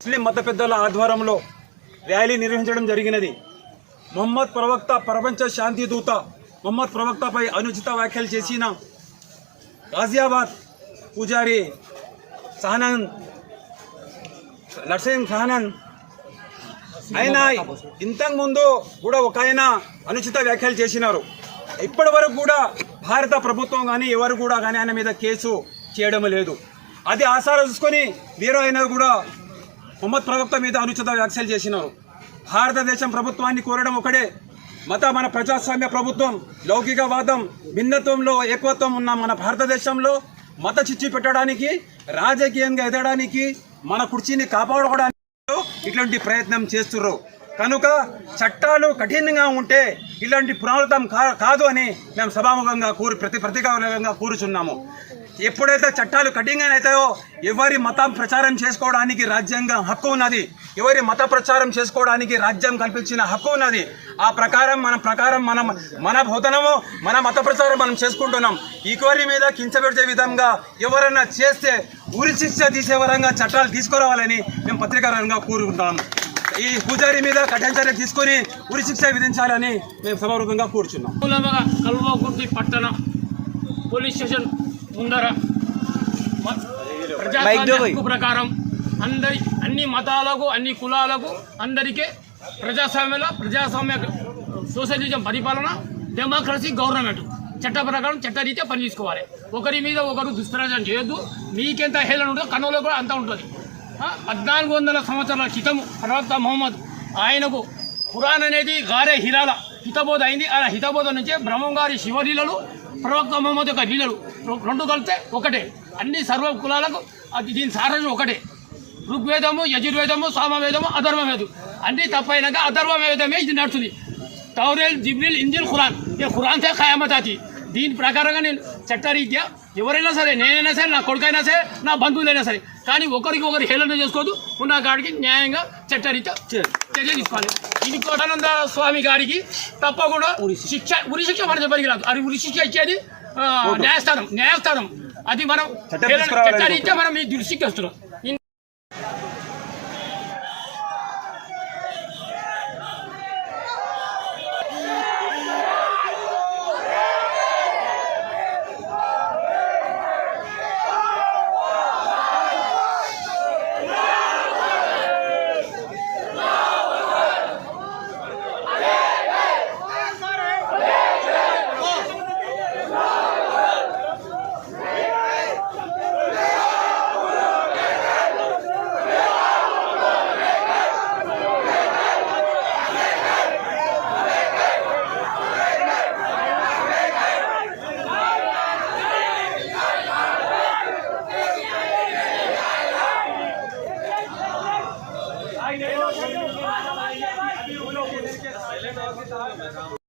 ముస్లిం మత పెద్దల ఆధ్వర్యంలో ర్యాలీ నిర్వహించడం జరిగినది. మొహమ్మద్ ప్రవక్త ప్రపంచ శాంతి దూత మొహమ్మద్ ప్రవక్తపై అనుచిత వ్యాఖ్యలు చేసిన గాజియాబాద్ పూజారి సహనాన్ నర్సింగ్ సహనాన్ ఆయన ఇంతకుముందు కూడా ఒక ఆయన అనుచిత వ్యాఖ్యలు చేసినారు. ఇప్పటి వరకు కూడా భారత ప్రభుత్వం కానీ ఎవరు కూడా కానీ ఆయన మీద కేసు చేయడం లేదు. అది ఆసారం చూసుకొని వేరే ఆయన కూడా ఉమ్మత్ ప్రవక్త మీద అనుచిత వ్యాఖ్యలు చేసినారు. భారతదేశం ప్రభుత్వాన్ని కోరడం ఒకటే. మత మన ప్రజాస్వామ్య ప్రభుత్వం లౌకికవాదం భిన్నత్వంలో ఏకత్వం ఉన్న మన భారతదేశంలో మత చిచ్చి పెట్టడానికి రాజకీయంగా ఎదగడానికి మన కుర్చీని కాపాడుకోవడానికి ఇటువంటి ప్రయత్నం చేస్తుర్రు. కనుక చట్టాలు కఠినంగా ఉంటే ఇలాంటి పునరావృతం కా- కాదు అని మేము సభాముఖంగా కూరు ప్రతి ప్రతికారంగా కూరుచున్నాము. ఎప్పుడైతే చట్టాలు కఠినంగా అవుతాయో ఎవరి మతం ప్రచారం చేసుకోవడానికి రాజ్యాంగం హక్కు ఉన్నది ఎవరి మత ప్రచారం చేసుకోవడానికి రాజ్యం కల్పించిన హక్కు ఉన్నది ఆ ప్రకారం మన ప్రకారం మనం మన బోధనము మన మత ప్రచారం మనం చేసుకుంటున్నాం. ఈక్వరి మీద కించబెట్టే విధంగా ఎవరైనా చేస్తే ఉరి శిక్ష తీసే వరంగా చట్టాలు తీసుకురావాలని మేము పత్రికారంగా కోరుకుంటున్నాము. ఈ పూజారి మీద కఠిన చర్య తీసుకొని ఉరి శిక్ష విధించాలని మేము సభారూపంగా కూర్చున్నాం. మూలముగా కల్వకుర్తి పట్టణ పోలీస్ స్టేషన్ ముందర ప్రజాస్వామ్య ప్రకారం అందరి అన్ని మతాలకు అన్ని కులాలకు అందరికీ ప్రజాస్వామ్యంలో ప్రజాస్వామ్య సోషలిజం పరిపాలన డెమోక్రసీ గవర్నమెంట్ చట్ట ప్రకారం చట్టరీత్యా పని తీసుకోవాలి ఒకరి మీద ఒకరు దుష్ప్రచారం చేయొద్దు. మీకెంత హేళన ఉంటుందో కన్నులో కూడా అంత ఉంటుంది. పద్నాలుగు వందల సంవత్సరాల క్రితము ప్రవక్త మహమ్మద్ ఆయనకు ఖురాన్ అనేది గారే హిరాల హితబోధ అయింది. ఆ హితబోధ నుంచే బ్రహ్మంగారి శివలీలలు ప్రవక్త మహమ్మద్ యొక్క లీలలు రెండు కలిస్తే ఒకటే. అన్ని సర్వ కులాలకు అది దీని సారం ఒకటే. ఋగ్వేదము యజుర్వేదము సామవేదము అధర్వవేదం అన్నీ తప్పైనాక అధర్వవేదమే ఇది నడుస్తుంది. తౌరేల్ జిబ్రిల్ ఇంజిల్ ఖురాన్. ఈ ఖురాన్సే ఖయామత్ దీని ప్రకారంగా నేను చట్టరీత్యా ఎవరైనా సరే నేనైనా సరే నా కొడుకైనా సరే నా బంధువులైనా సరే కానీ ఒకరికి ఒకరు హేళన చేసుకోవద్దు. ఉన్న కాడికి న్యాయంగా చట్టరీత్యా చర్య తీసుకోవాలి. ఇది కోటానంద స్వామి గారికి తప్పకుండా శిక్ష. ఉరి శిక్ష మన చెప్పడానికి రాదు. అది ఉరి శిక్ష ఇచ్చేది న్యాయస్థానం న్యాయస్థానం. అది మనం చట్టరీత్యా మనం ఈ దృష్టికి వస్తున్నాం